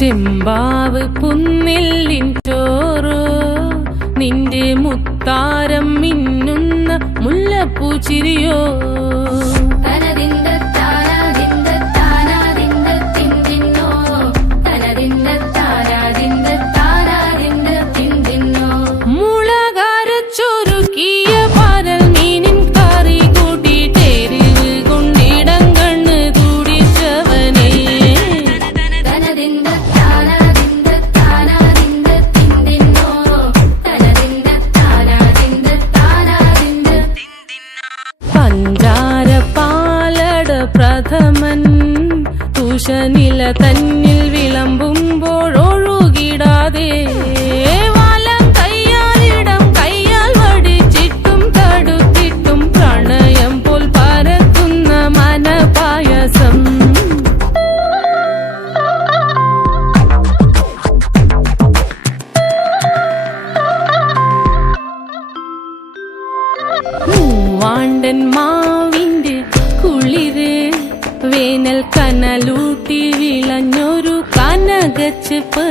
ചെമ്പാവ് പുന്നെല്ലിൻ ചോറ് നിന്റെ മുത്താരം മിന്നുന്ന മുല്ലപ്പൂച്ചിരിയോ പ്രഥമൻ തുഷനില തന്നിൽ വിളമ്പുമ്പോഴൊഴുകിടാതെ വലം കയ്യാലിടം കയ്യാൽ വടിച്ചിട്ടും തടുത്തിട്ടും പ്രണയം പോൽ പരത്തുന്ന മനപായസം മൂവാണ്ടൻ മാവിന്റെ കുളിര് വേനൽ കനലൂട്ടി വിളഞ്ഞൊരു കനകച്ചെപ്പ്